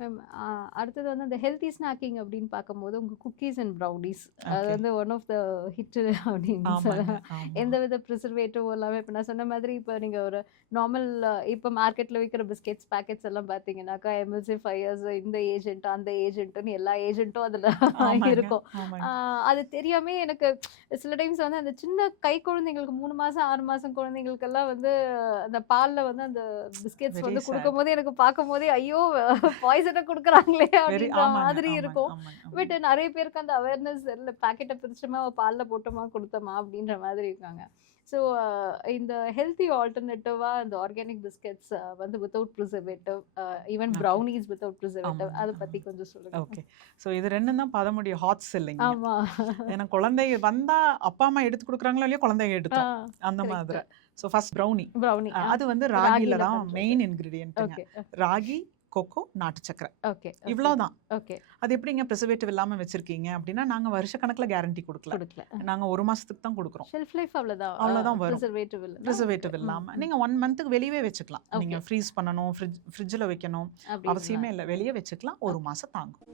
Ma'am அடுத்தது வந்து அந்த ஹெல்த்தி ஸ்நாக்கிங் அப்படின்னு பார்க்கும்போது, உங்க குக்கீஸ் அண்ட் ப்ரௌனீஸ் அது ஓகே. வந்து ஒன் ஆஃப் த ஹிட் அப்படின்னு ஆமாங்க. சொல்லலாம். ஆமா. எந்தவித ப்ரிசர்வேட்டிவ் இல்லாம இப்ப நான் சொன்ன மாதிரி இப்ப நீங்க ஒரு நார்மல் இப்ப மார்க்கெட்ல விக்கிற பிஸ்கெட்ஸ் பேக்கெட்ஸ் எல்லாம் பார்த்தீங்கன்னாக்கா, எம்எல்சிஃபையர்ஸ் இந்த ஏஜென்ட், அந்த ஏஜென்ட்ன்னு எல்லா ஏஜென்ட்டும் அதுல ஆமாங்க, இருக்கும். ஆமாங்க. ஆ அது தெரியாமயே எனக்கு சில டைம்ஸ் வந்து அந்த சின்ன கை குழந்தைங்களுக்கு 3 மாசம், 6 மாசம் குழந்தைங்களுக்கெல்லாம் வந்து அந்த பால்ல வந்து அந்த பிஸ்கெட்ஸ் வெரி வந்து சேட். குடுக்கும்போது எனக்கு பார்க்கும்போதே, ஐயோ! பாய்சன குடுக்குறாங்களே வெரி அப்படின்ற ஆமாங்க, மாதிரி ஆமாங்க, இருக்கும். ஆமாங்க, பட் ஆமாங்க. நெறைய பேருக்கு அந்த அவேர்னஸ் இல்ல. பாக்கெட்ட பிரிச்சோமா, பால்ல போட்டோமா, குடுத்தோமா அப்படின்ற மாதிரி இருக்காங்க. ஸோ இந்த ஹெல்த்தி ஆல்டர்னேட்டிவா இந்த ஆர்கானிக் பிஸ்கட்ஸ் வந்து without preservative even okay. Brownies without preservative ஆமாங்க, அத பத்தி ஆமாங்க. கொஞ்சம் சொல்லுங்க ஓகே. மேம். ஸோ இது 2ம் தான் பத முடியும் ஹாட் செல்லிங்க. ஆமா. ஏன்னா குழந்தை வந்தா அப்பா, அம்மா எடுத்து குடுக்குறாங்களோ இல்லையோ குழந்தைங்க ஆ எடுத்துரும். அந்த கரெக்ட். மாதிரி. So first brownie. ப்ரௌனி அது வந்து ராகில ராகில தான் பண்றது. மெயின் இன்கிரீடியன்ட்டுங்க. ஓகே, ராகி, கொக்கோ, நாட்டு சர்க்கரை. ஓகே, ஓகே, இவ்ளோதான். ஓகே. அது எப்படிங்க ப்ரிசர்வேட்டிவ் இல்லாம வச்சிருக்கீங்க அப்படின்னா, நாங்க வருஷக்கணக்குல கேரண்டி குடுக்கல. குடுக்கல. நாங்க 1 மாசத்துக்கு தான் குடுக்குறோம். ஷெல்ஃப் லைஃப் அவ்வளோதான். அவ்வளோதான் வரும். ப்ரிசர்வேட்டிவ் இல்லன்னா ஓகே. ப்ரிசர்வேட்டிவ் ம், இல்லாம. ம். நீங்க 1 மந்த்துக்கு வெளியவே வச்சுக்கலாம். நீங்க ஓகே. ஃப்ரீஸ் பண்ணணும், ஃப்ரிட்ஜ்ல வைக்கணும். அப்படின்லாம் அவசியமே இல்ல. வெளிய வச்சுக்கலாம். 1 மாசம் தாங்கும்.